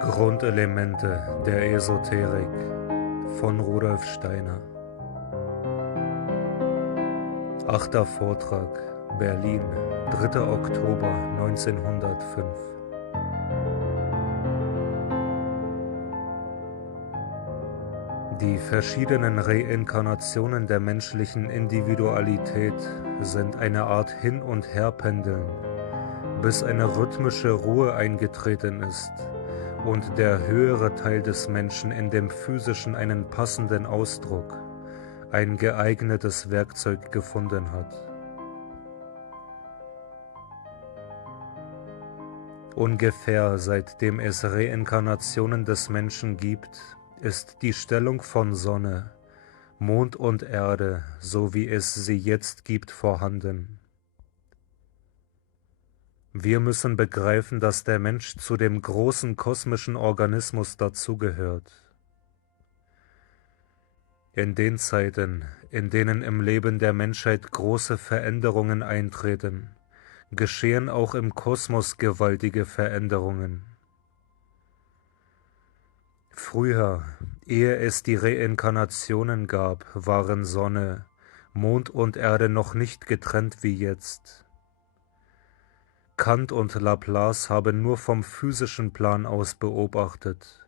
Grundelemente der Esoterik von Rudolf Steiner. 8. Vortrag, Berlin, 3. Oktober 1905. Die verschiedenen Reinkarnationen der menschlichen Individualität sind eine Art Hin- und Herpendeln, bis eine rhythmische Ruhe eingetreten ist und der höhere Teil des Menschen in dem Physischen einen passenden Ausdruck, ein geeignetes Werkzeug gefunden hat. Ungefähr seitdem es Reinkarnationen des Menschen gibt, ist die Stellung von Sonne, Mond und Erde, so wie es sie jetzt gibt, vorhanden. Wir müssen begreifen, dass der Mensch zu dem großen kosmischen Organismus dazugehört. In den Zeiten, in denen im Leben der Menschheit große Veränderungen eintreten, geschehen auch im Kosmos gewaltige Veränderungen. Früher, ehe es die Reinkarnationen gab, waren Sonne, Mond und Erde noch nicht getrennt wie jetzt. Kant und Laplace haben nur vom physischen Plan aus beobachtet,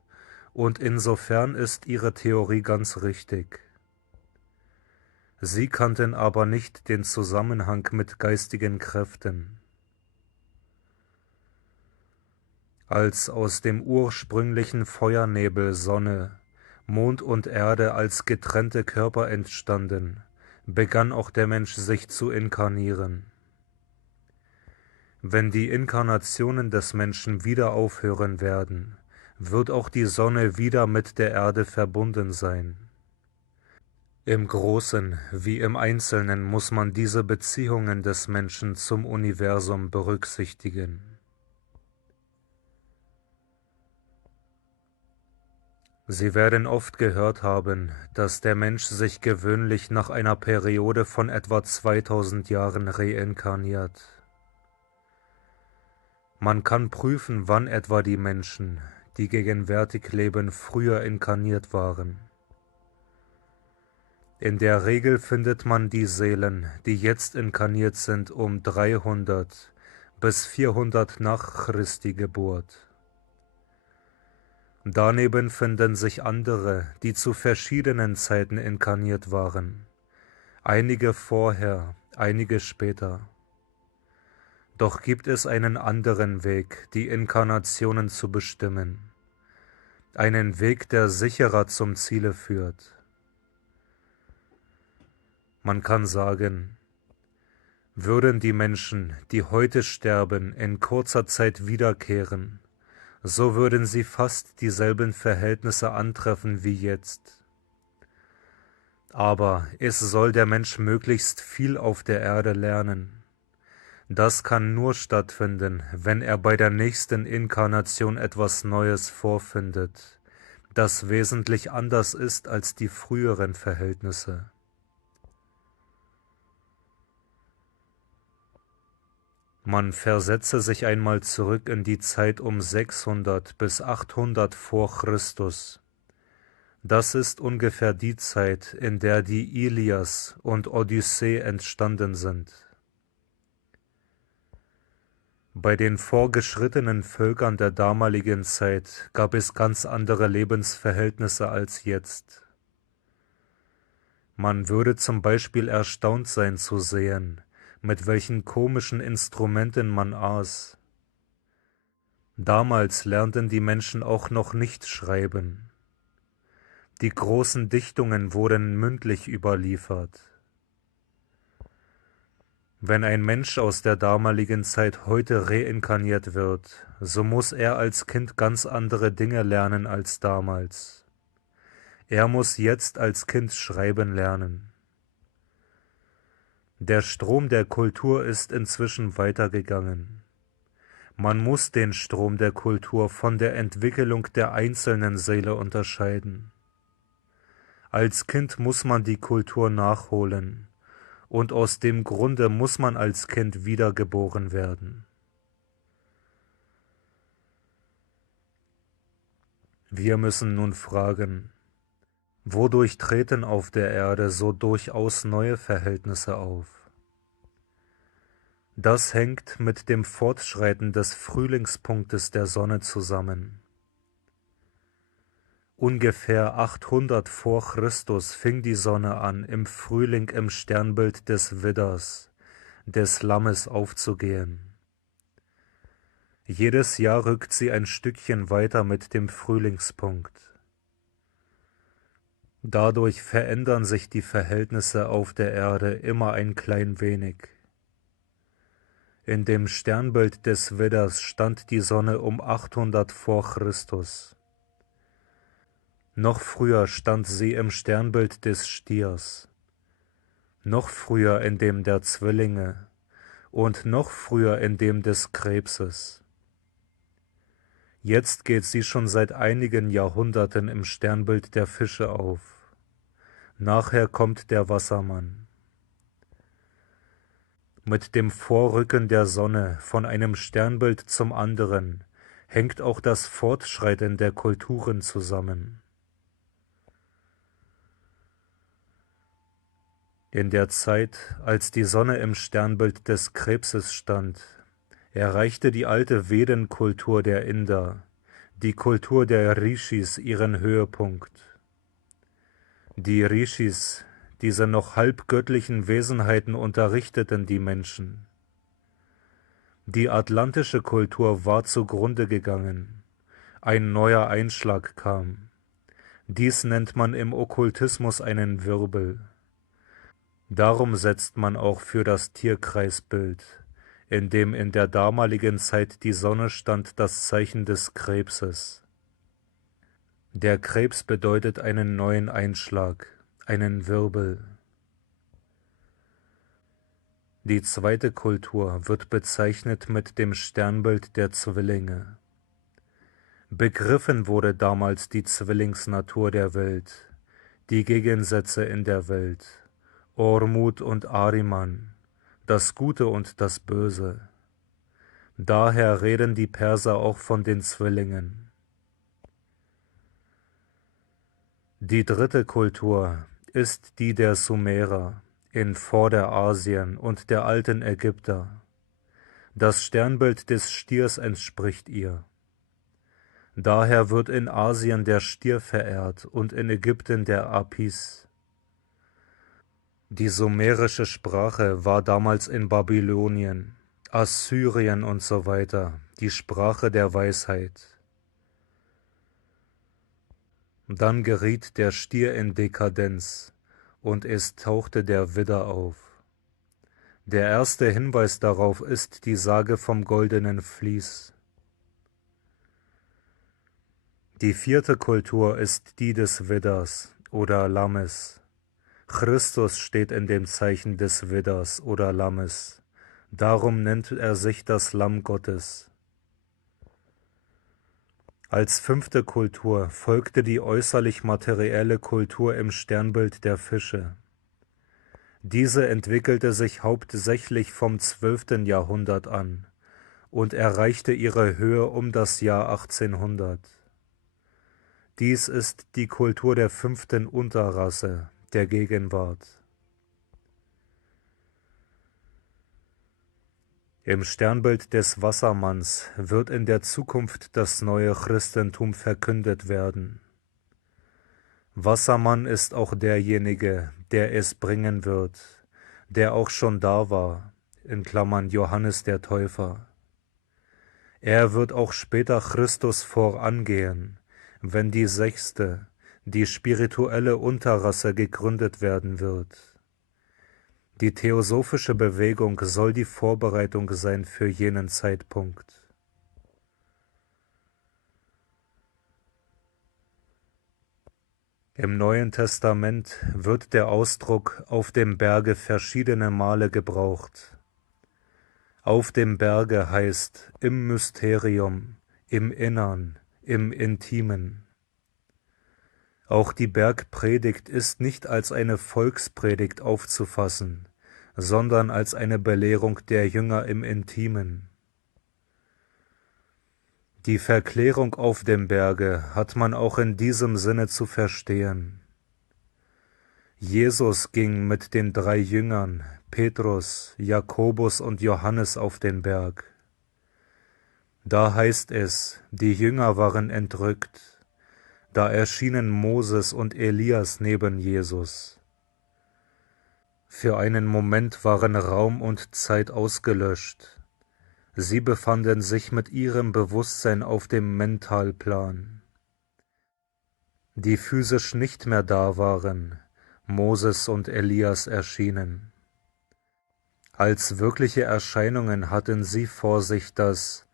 und insofern ist ihre Theorie ganz richtig. Sie kannten aber nicht den Zusammenhang mit geistigen Kräften. Als aus dem ursprünglichen Feuernebel Sonne, Mond und Erde als getrennte Körper entstanden, begann auch der Mensch sich zu inkarnieren. Wenn die Inkarnationen des Menschen wieder aufhören werden, wird auch die Sonne wieder mit der Erde verbunden sein. Im Großen wie im Einzelnen muss man diese Beziehungen des Menschen zum Universum berücksichtigen. Sie werden oft gehört haben, dass der Mensch sich gewöhnlich nach einer Periode von etwa 2000 Jahren reinkarniert. Man kann prüfen, wann etwa die Menschen, die gegenwärtig leben, früher inkarniert waren. In der Regel findet man die Seelen, die jetzt inkarniert sind, um 300 bis 400 nach Christi Geburt. Daneben finden sich andere, die zu verschiedenen Zeiten inkarniert waren, einige vorher, einige später. Doch gibt es einen anderen Weg, die Inkarnationen zu bestimmen, einen Weg, der sicherer zum Ziele führt. Man kann sagen, würden die Menschen, die heute sterben, in kurzer Zeit wiederkehren, so würden sie fast dieselben Verhältnisse antreffen wie jetzt. Aber es soll der Mensch möglichst viel auf der Erde lernen. Das kann nur stattfinden, wenn er bei der nächsten Inkarnation etwas Neues vorfindet, das wesentlich anders ist als die früheren Verhältnisse. Man versetze sich einmal zurück in die Zeit um 600 bis 800 vor Christus. Das ist ungefähr die Zeit, in der die Ilias und Odyssee entstanden sind. Bei den vorgeschrittenen Völkern der damaligen Zeit gab es ganz andere Lebensverhältnisse als jetzt. Man würde zum Beispiel erstaunt sein zu sehen, mit welchen komischen Instrumenten man aß. Damals lernten die Menschen auch noch nicht schreiben. Die großen Dichtungen wurden mündlich überliefert. Wenn ein Mensch aus der damaligen Zeit heute reinkarniert wird, so muss er als Kind ganz andere Dinge lernen als damals. Er muss jetzt als Kind schreiben lernen. Der Strom der Kultur ist inzwischen weitergegangen. Man muss den Strom der Kultur von der Entwicklung der einzelnen Seele unterscheiden. Als Kind muss man die Kultur nachholen, und aus dem Grunde muss man als Kind wiedergeboren werden. Wir müssen nun fragen, wodurch treten auf der Erde so durchaus neue Verhältnisse auf? Das hängt mit dem Fortschreiten des Frühlingspunktes der Sonne zusammen. Ungefähr 800 vor Christus fing die Sonne an, im Frühling im Sternbild des Widders, des Lammes, aufzugehen. Jedes Jahr rückt sie ein Stückchen weiter mit dem Frühlingspunkt. Dadurch verändern sich die Verhältnisse auf der Erde immer ein klein wenig. In dem Sternbild des Widders stand die Sonne um 800 vor Christus. Noch früher stand sie im Sternbild des Stiers, noch früher in dem der Zwillinge und noch früher in dem des Krebses. Jetzt geht sie schon seit einigen Jahrhunderten im Sternbild der Fische auf. Nachher kommt der Wassermann. Mit dem Vorrücken der Sonne von einem Sternbild zum anderen hängt auch das Fortschreiten der Kulturen zusammen. In der Zeit, als die Sonne im Sternbild des Krebses stand, erreichte die alte Vedenkultur der Inder, die Kultur der Rishis, ihren Höhepunkt. Die Rishis, diese noch halbgöttlichen Wesenheiten, unterrichteten die Menschen. Die atlantische Kultur war zugrunde gegangen. Ein neuer Einschlag kam. Dies nennt man im Okkultismus einen Wirbel. Darum setzt man auch für das Tierkreisbild, in dem in der damaligen Zeit die Sonne stand, das Zeichen des Krebses. Der Krebs bedeutet einen neuen Einschlag, einen Wirbel. Die zweite Kultur wird bezeichnet mit dem Sternbild der Zwillinge. Begriffen wurde damals die Zwillingsnatur der Welt, die Gegensätze in der Welt, Ormut und Ahriman, das Gute und das Böse. Daher reden die Perser auch von den Zwillingen. Die dritte Kultur ist die der Sumerer in Vorderasien und der alten Ägypter. Das Sternbild des Stiers entspricht ihr. Daher wird in Asien der Stier verehrt und in Ägypten der Apis. Die sumerische Sprache war damals in Babylonien, Assyrien und so weiter die Sprache der Weisheit. Dann geriet der Stier in Dekadenz und es tauchte der Widder auf. Der erste Hinweis darauf ist die Sage vom goldenen Vlies. Die vierte Kultur ist die des Widders oder Lammes. Christus steht in dem Zeichen des Widders oder Lammes. Darum nennt er sich das Lamm Gottes. Als fünfte Kultur folgte die äußerlich materielle Kultur im Sternbild der Fische. Diese entwickelte sich hauptsächlich vom 12. Jahrhundert an und erreichte ihre Höhe um das Jahr 1800. Dies ist die Kultur der fünften Unterrasse der Gegenwart. Im Sternbild des Wassermanns wird in der Zukunft das neue Christentum verkündet werden. Wassermann ist auch derjenige, der es bringen wird, der auch schon da war, in Klammern Johannes der Täufer. Er wird auch später Christus vorangehen, wenn die sechste, die spirituelle Unterrasse gegründet werden wird. Die theosophische Bewegung soll die Vorbereitung sein für jenen Zeitpunkt. Im Neuen Testament wird der Ausdruck auf dem Berge verschiedene Male gebraucht. Auf dem Berge heißt im Mysterium, im Innern, im Intimen. Auch die Bergpredigt ist nicht als eine Volkspredigt aufzufassen, sondern als eine Belehrung der Jünger im Intimen. Die Verklärung auf dem Berge hat man auch in diesem Sinne zu verstehen. Jesus ging mit den 3 Jüngern, Petrus, Jakobus und Johannes, auf den Berg. Da heißt es, die Jünger waren entrückt, da erschienen Moses und Elias neben Jesus. Für einen Moment waren Raum und Zeit ausgelöscht. Sie befanden sich mit ihrem Bewusstsein auf dem Mentalplan, die physisch nicht mehr da waren. Moses und Elias erschienen. Als wirkliche Erscheinungen hatten sie vor sich das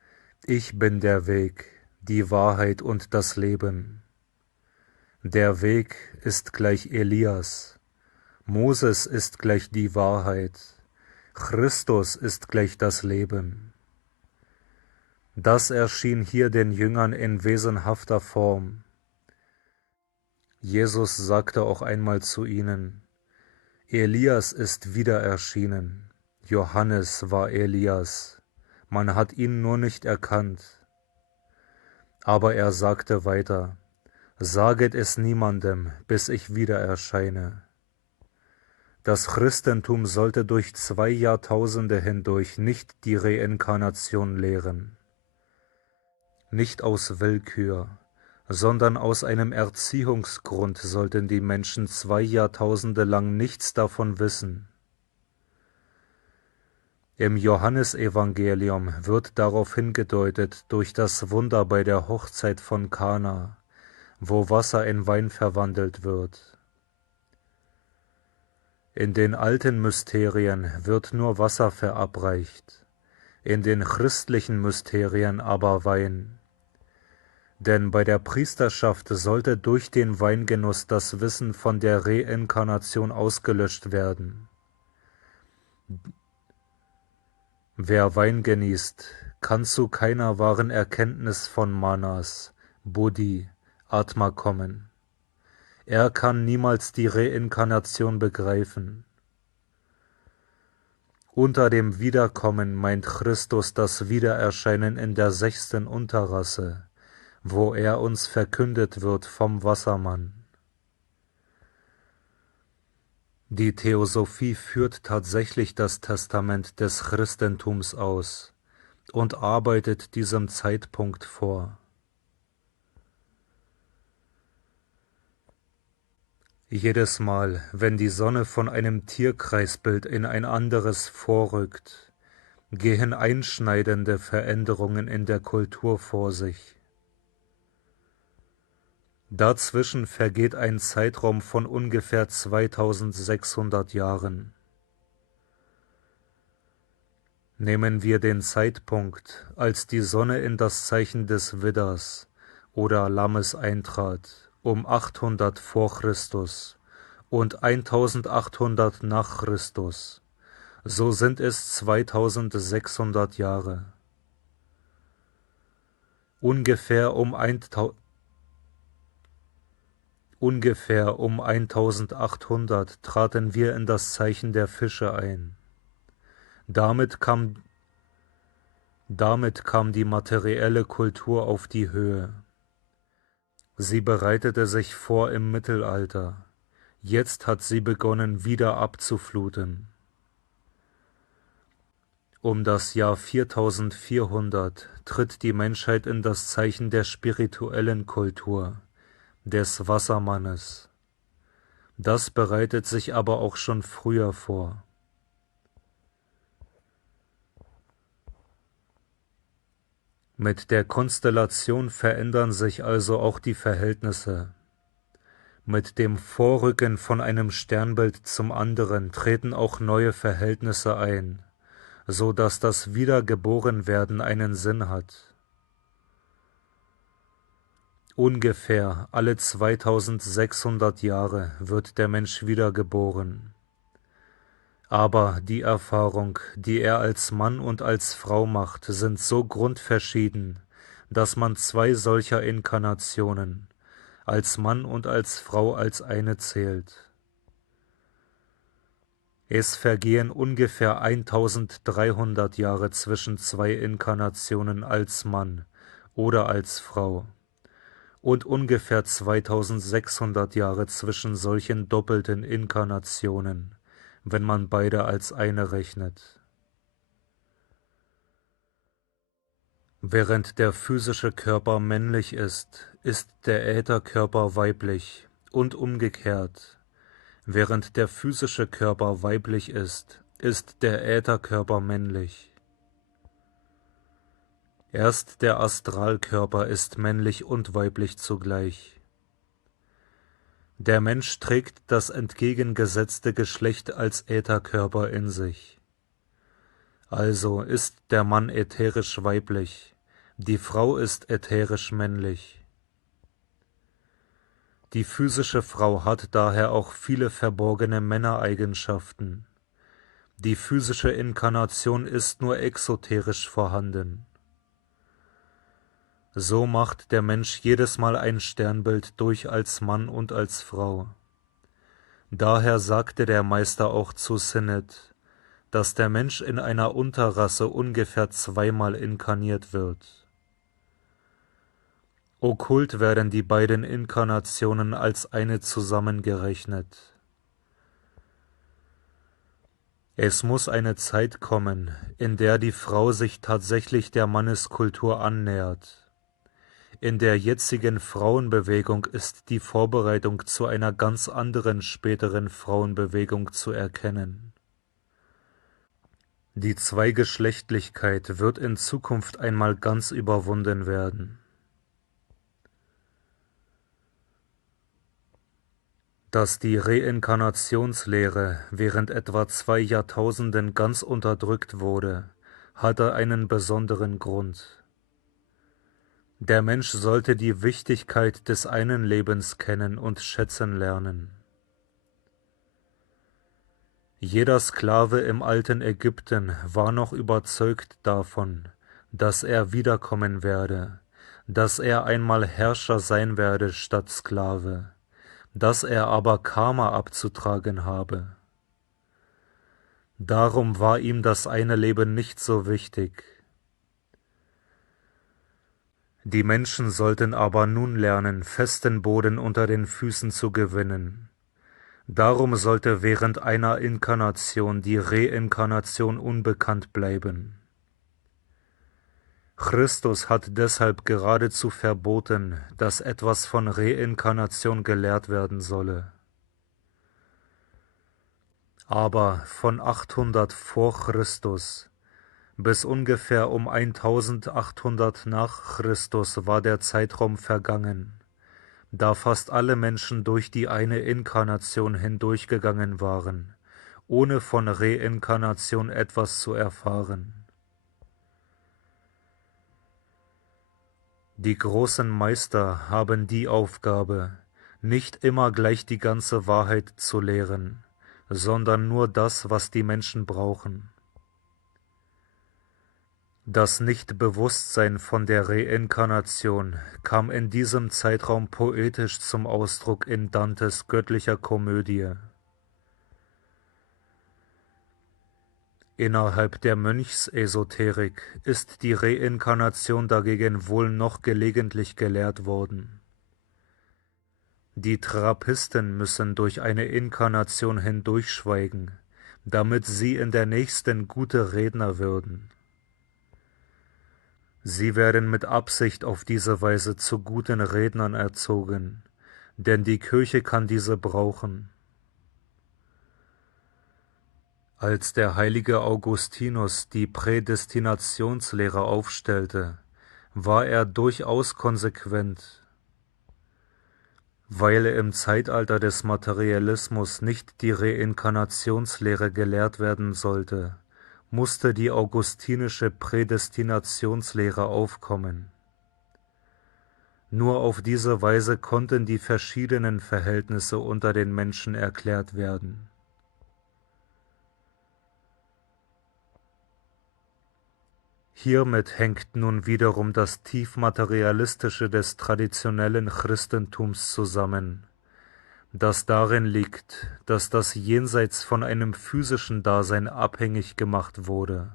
Ich bin der Weg, die Wahrheit und das Leben. Der Weg ist gleich Elias, Moses ist gleich die Wahrheit, Christus ist gleich das Leben. Das erschien hier den Jüngern in wesenhafter Form. Jesus sagte auch einmal zu ihnen, Elias ist wieder erschienen, Johannes war Elias, man hat ihn nur nicht erkannt. Aber er sagte weiter, saget es niemandem, bis ich wieder erscheine. Das Christentum sollte durch 2 Jahrtausende hindurch nicht die Reinkarnation lehren. Nicht aus Willkür, sondern aus einem Erziehungsgrund sollten die Menschen 2 Jahrtausende lang nichts davon wissen. Im Johannesevangelium wird darauf hingedeutet durch das Wunder bei der Hochzeit von Kana, wo Wasser in Wein verwandelt wird. In den alten Mysterien wird nur Wasser verabreicht, in den christlichen Mysterien aber Wein. Denn bei der Priesterschaft sollte durch den Weingenuss das Wissen von der Reinkarnation ausgelöscht werden. Wer Wein genießt, kann zu keiner wahren Erkenntnis von Manas, Buddhi, Atma kommen. Er kann niemals die Reinkarnation begreifen. Unter dem Wiederkommen meint Christus das Wiedererscheinen in der 6. Unterrasse, wo er uns verkündet wird vom Wassermann. Die Theosophie führt tatsächlich das Testament des Christentums aus und arbeitet diesem Zeitpunkt vor. Jedes Mal, wenn die Sonne von einem Tierkreisbild in ein anderes vorrückt, gehen einschneidende Veränderungen in der Kultur vor sich. Dazwischen vergeht ein Zeitraum von ungefähr 2600 Jahren. Nehmen wir den Zeitpunkt, als die Sonne in das Zeichen des Widders oder Lammes eintrat, um 800 vor Christus und 1800 nach Christus, so sind es 2600 Jahre. Ungefähr um 1800 traten wir in das Zeichen der Fische ein. Damit kam die materielle Kultur auf die Höhe. Sie bereitete sich vor im Mittelalter. Jetzt hat sie begonnen, wieder abzufluten. Um das Jahr 4400 tritt die Menschheit in das Zeichen der spirituellen Kultur, des Wassermannes. Das bereitet sich aber auch schon früher vor. Mit der Konstellation verändern sich also auch die Verhältnisse. Mit dem Vorrücken von einem Sternbild zum anderen treten auch neue Verhältnisse ein, so dass das Wiedergeborenwerden einen Sinn hat. Ungefähr alle 2600 Jahre wird der Mensch wiedergeboren. Aber die Erfahrung, die er als Mann und als Frau macht, sind so grundverschieden, dass man 2 solcher Inkarnationen, als Mann und als Frau, als eine zählt. Es vergehen ungefähr 1300 Jahre zwischen 2 Inkarnationen als Mann oder als Frau, und ungefähr 2600 Jahre zwischen solchen doppelten Inkarnationen, wenn man beide als eine rechnet. Während der physische Körper männlich ist, ist der Ätherkörper weiblich und umgekehrt. Während der physische Körper weiblich ist der Ätherkörper männlich. Erst der Astralkörper ist männlich und weiblich zugleich. Der Mensch trägt das entgegengesetzte Geschlecht als Ätherkörper in sich. Also ist der Mann ätherisch weiblich, die Frau ist ätherisch männlich. Die physische Frau hat daher auch viele verborgene Männereigenschaften. Die physische Inkarnation ist nur exoterisch vorhanden. So macht der Mensch jedes Mal ein Sternbild durch als Mann und als Frau. Daher sagte der Meister auch zu Sinnett, dass der Mensch in einer Unterrasse ungefähr zweimal inkarniert wird. Okkult werden die beiden Inkarnationen als eine zusammengerechnet. Es muss eine Zeit kommen, in der die Frau sich tatsächlich der Manneskultur annähert. In der jetzigen Frauenbewegung ist die Vorbereitung zu einer ganz anderen späteren Frauenbewegung zu erkennen. Die Zweigeschlechtlichkeit wird in Zukunft einmal ganz überwunden werden. Dass die Reinkarnationslehre während etwa 2 Jahrtausenden ganz unterdrückt wurde, hatte einen besonderen Grund. Der Mensch sollte die Wichtigkeit des einen Lebens kennen und schätzen lernen. Jeder Sklave im alten Ägypten war noch überzeugt davon, dass er wiederkommen werde, dass er einmal Herrscher sein werde statt Sklave, dass er aber Karma abzutragen habe. Darum war ihm das eine Leben nicht so wichtig. Die Menschen sollten aber nun lernen, festen Boden unter den Füßen zu gewinnen. Darum sollte während einer Inkarnation die Reinkarnation unbekannt bleiben. Christus hat deshalb geradezu verboten, dass etwas von Reinkarnation gelehrt werden solle. Aber von 800 vor Christus bis ungefähr um 1800 nach Christus war der Zeitraum vergangen, da fast alle Menschen durch die eine Inkarnation hindurchgegangen waren, ohne von Reinkarnation etwas zu erfahren. Die großen Meister haben die Aufgabe, nicht immer gleich die ganze Wahrheit zu lehren, sondern nur das, was die Menschen brauchen. Das Nichtbewusstsein von der Reinkarnation kam in diesem Zeitraum poetisch zum Ausdruck in Dantes göttlicher Komödie. Innerhalb der Mönchsesoterik ist die Reinkarnation dagegen wohl noch gelegentlich gelehrt worden. Die Trappisten müssen durch eine Inkarnation hindurchschweigen, damit sie in der nächsten gute Redner würden. Sie werden mit Absicht auf diese Weise zu guten Rednern erzogen, denn die Kirche kann diese brauchen. Als der heilige Augustinus die Prädestinationslehre aufstellte, war er durchaus konsequent. Weil im Zeitalter des Materialismus nicht die Reinkarnationslehre gelehrt werden sollte, musste die augustinische Prädestinationslehre aufkommen. Nur auf diese Weise konnten die verschiedenen Verhältnisse unter den Menschen erklärt werden. Hiermit hängt nun wiederum das tiefmaterialistische des traditionellen Christentums zusammen, das darin liegt, dass das Jenseits von einem physischen Dasein abhängig gemacht wurde.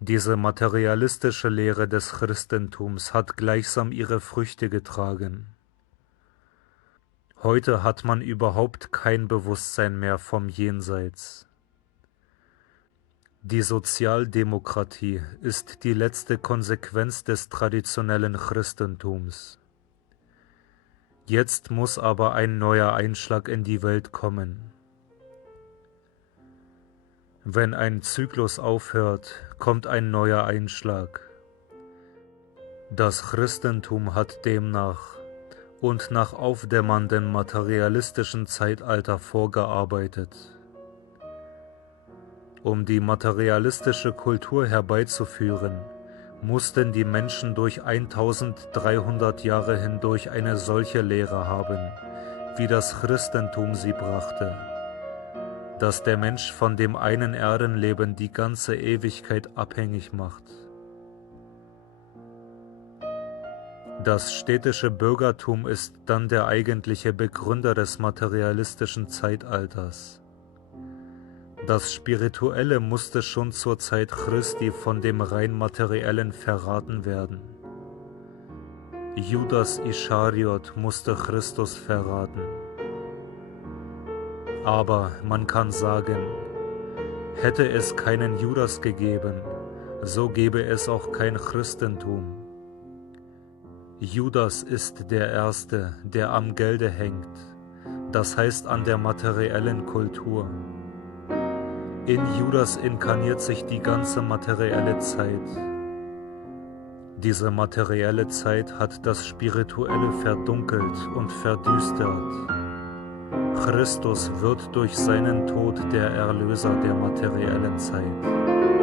Diese materialistische Lehre des Christentums hat gleichsam ihre Früchte getragen. Heute hat man überhaupt kein Bewusstsein mehr vom Jenseits. Die Sozialdemokratie ist die letzte Konsequenz des traditionellen Christentums. Jetzt muss aber ein neuer Einschlag in die Welt kommen. Wenn ein Zyklus aufhört, kommt ein neuer Einschlag. Das Christentum hat demnach und nach aufdämmerndem materialistischen Zeitalter vorgearbeitet. Um die materialistische Kultur herbeizuführen, mussten die Menschen durch 1300 Jahre hindurch eine solche Lehre haben, wie das Christentum sie brachte, dass der Mensch von dem einen Erdenleben die ganze Ewigkeit abhängig macht. Das städtische Bürgertum ist dann der eigentliche Begründer des materialistischen Zeitalters. Das Spirituelle musste schon zur Zeit Christi von dem rein Materiellen verraten werden. Judas Ischariot musste Christus verraten. Aber man kann sagen, hätte es keinen Judas gegeben, so gäbe es auch kein Christentum. Judas ist der Erste, der am Gelde hängt, das heißt an der materiellen Kultur. In Judas inkarniert sich die ganze materielle Zeit. Diese materielle Zeit hat das Spirituelle verdunkelt und verdüstert. Christus wird durch seinen Tod der Erlöser der materiellen Zeit.